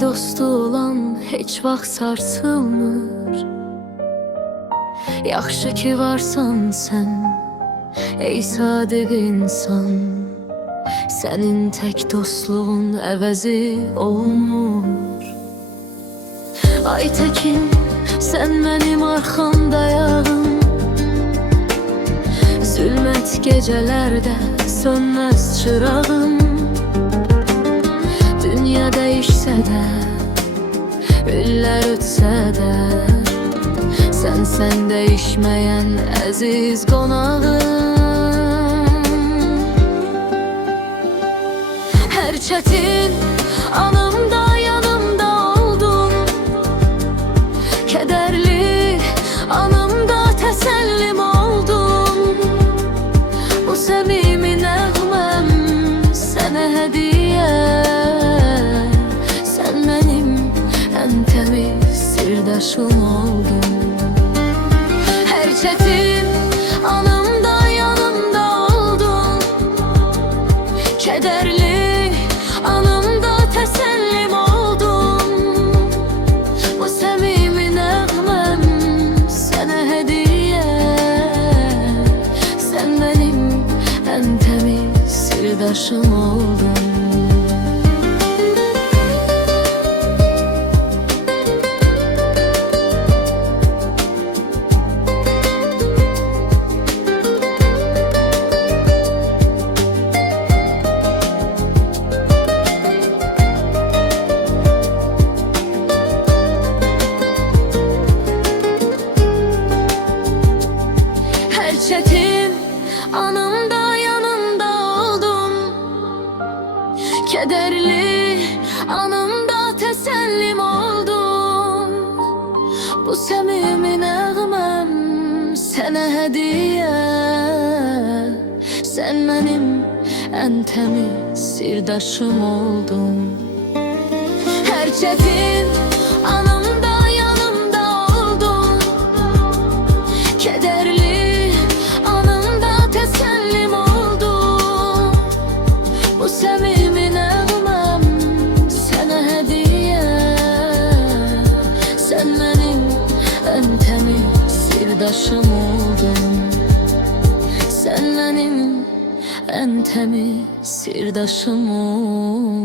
dostu olan heç vaxt sarsılmır. Yaxşı ki varsan sən, ey sadiq insan. Sənin tək dostluğun əvəzi olmur. Aytekin, sən mənim arxamdayağım. Zülmət gecələrdə sönməz çırağım. Dünya dəyişsə də, illər ötsə də, sən dəyişməyən əziz qonağım. Hər çətin anımda yanımda oldun. Kədərli anımda təsəllim oldun. Bu səmimi nəğməm sənə hədiyyə. Sən mənim ən təmiz sirdaşım oldun. Hər çətin anımda yanımda oldun. Kədərli anımda təsəllim oldun. Bu səmimi nəğməm sənə hədiyyə. Sən mənim ən təmiz sirdaşım oldun. Çetin anımda yanımda oldun. Kederli anımda təsəllim oldun. Bu səmimi nəğməm sənə hədiyyə. Sən mənim ən təmiz sirdaşım oldun. Hər çətin anımda yanımda oldun. Kederli səmimi nəğməm sənə hədiyyə. Sən mənim ən təmiz sirdaşım oldun. Sən mənim ən təmiz sirdaşım oldun.